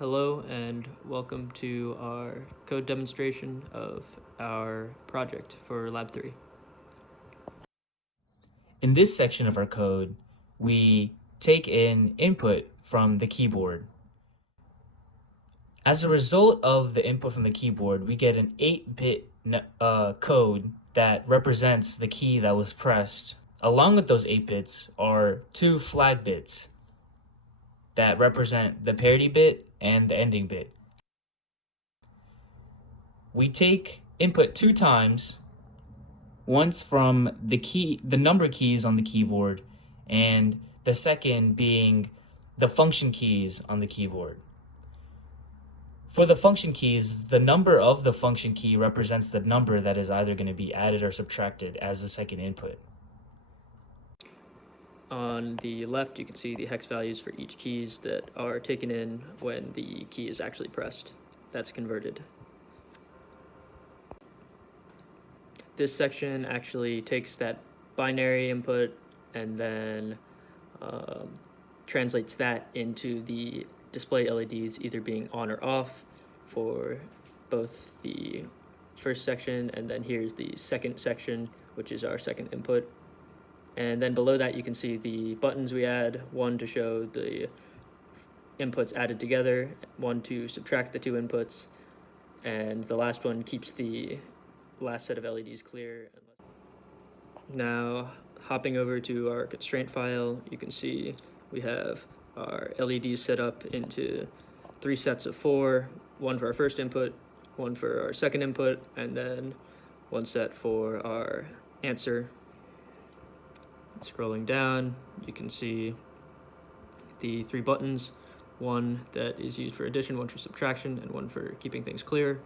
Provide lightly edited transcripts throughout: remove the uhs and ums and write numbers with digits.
Hello and welcome to our code demonstration of our project for Lab3. In this section of our code, we take in input from the keyboard. As a result of the input from the keyboard, we get an 8-bit code that represents the key that was pressed. Along with those 8 bits are 2 flag bits that represent the parity bit and the ending bit. We take input 2 times, once from the number keys on the keyboard, and the second being the function keys on the keyboard. For the function keys, the number of the function key represents the number that is either going to be added or subtracted as the second input. On the left, you can see the hex values for each keys that are taken in when the key is actually pressed. That's converted. This section actually takes that binary input and then translates that into the display LEDs either being on or off for both the first section, and then here's the second section, which is our second input. And then below that you can see the buttons we add, one to show the inputs added together, one to subtract the 2 inputs, and the last one keeps the last set of LEDs clear. Now, hopping over to our constraint file, you can see we have our LEDs set up into 3 sets of 4, one for our first input, one for our second input, and then one set for our answer. Scrolling down, you can see the 3 buttons, one that is used for addition, one for subtraction, and one for keeping things clear.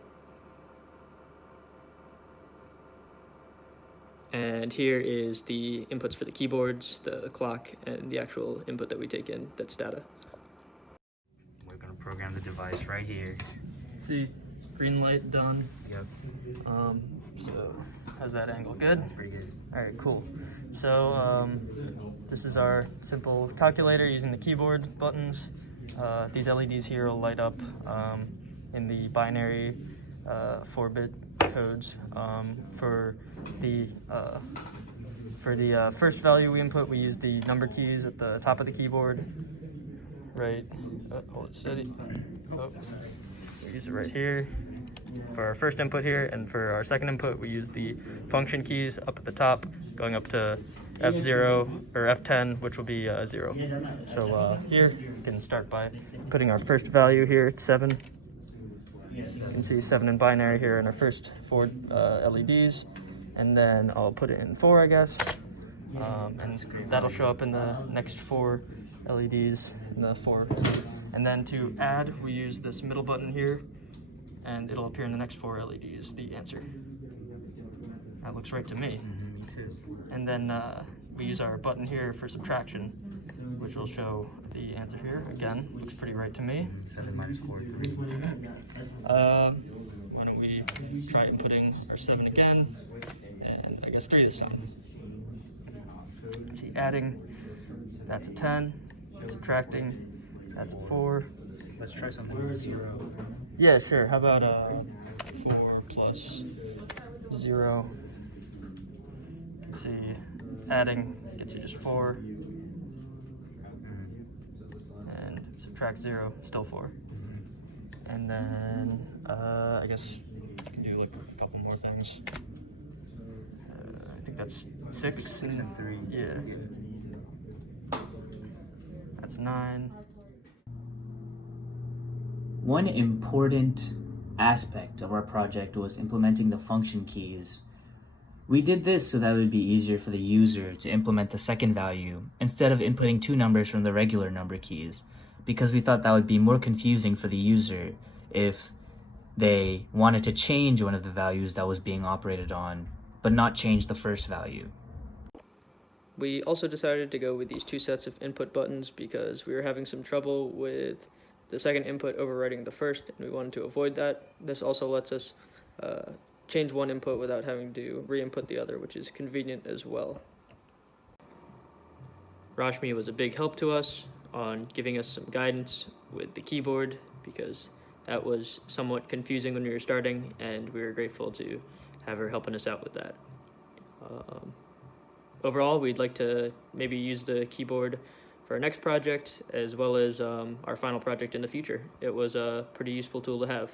And here is the inputs for the keyboards, the clock, and the actual input that we take in, that's data. We're going to program the device right here. See, green light done. Yep. So, how's that angle? Good? That's pretty good. All right, cool. So, this is our simple calculator using the keyboard buttons. These LEDs here will light up in the binary 4-bit codes. For the first value we input, we use the number keys at the top of the keyboard. Right. Hold it steady. Oh, we use it right here for our first input here, and for our second input, we use the function keys up at the top, going up to F0 or F10, which will be 0. So here we can start by putting our first value here at 7. You can see 7 in binary here in our first 4 LEDs, and then I'll put it in 4, I guess, and that'll show up in the next 4 LEDs in the 4. And then to add, we use this middle button here, and it'll appear in the next 4 LEDs, the answer. That looks right to me. And then we use our button here for subtraction, which will show the answer here. Again, looks pretty right to me. 7 minus 4, 3. Why don't we try inputting our 7 again, and I guess 3 this time. Let's see, adding, that's a 10. Subtracting, that's a 4. Let's try something with 0. Yeah, sure. How about 4 plus 0? Let's see, adding gets you just 4. And subtract 0, still 4. And then I guess we can do like a couple more things. I think that's 6. 6 and 3. Yeah. That's 9. One important aspect of our project was implementing the function keys. We did this so that it would be easier for the user to implement the second value instead of inputting 2 numbers from the regular number keys, because we thought that would be more confusing for the user if they wanted to change one of the values that was being operated on, but not change the first value. We also decided to go with these 2 sets of input buttons because we were having some trouble with the second input overwriting the first, and we wanted to avoid that. This also lets us change one input without having to re-input the other, which is convenient as well. Rashmi was a big help to us on giving us some guidance with the keyboard because that was somewhat confusing when we were starting, and we were grateful to have her helping us out with that. Overall, we'd like to maybe use the keyboard for our next project as well as our final project in the future. It was a pretty useful tool to have.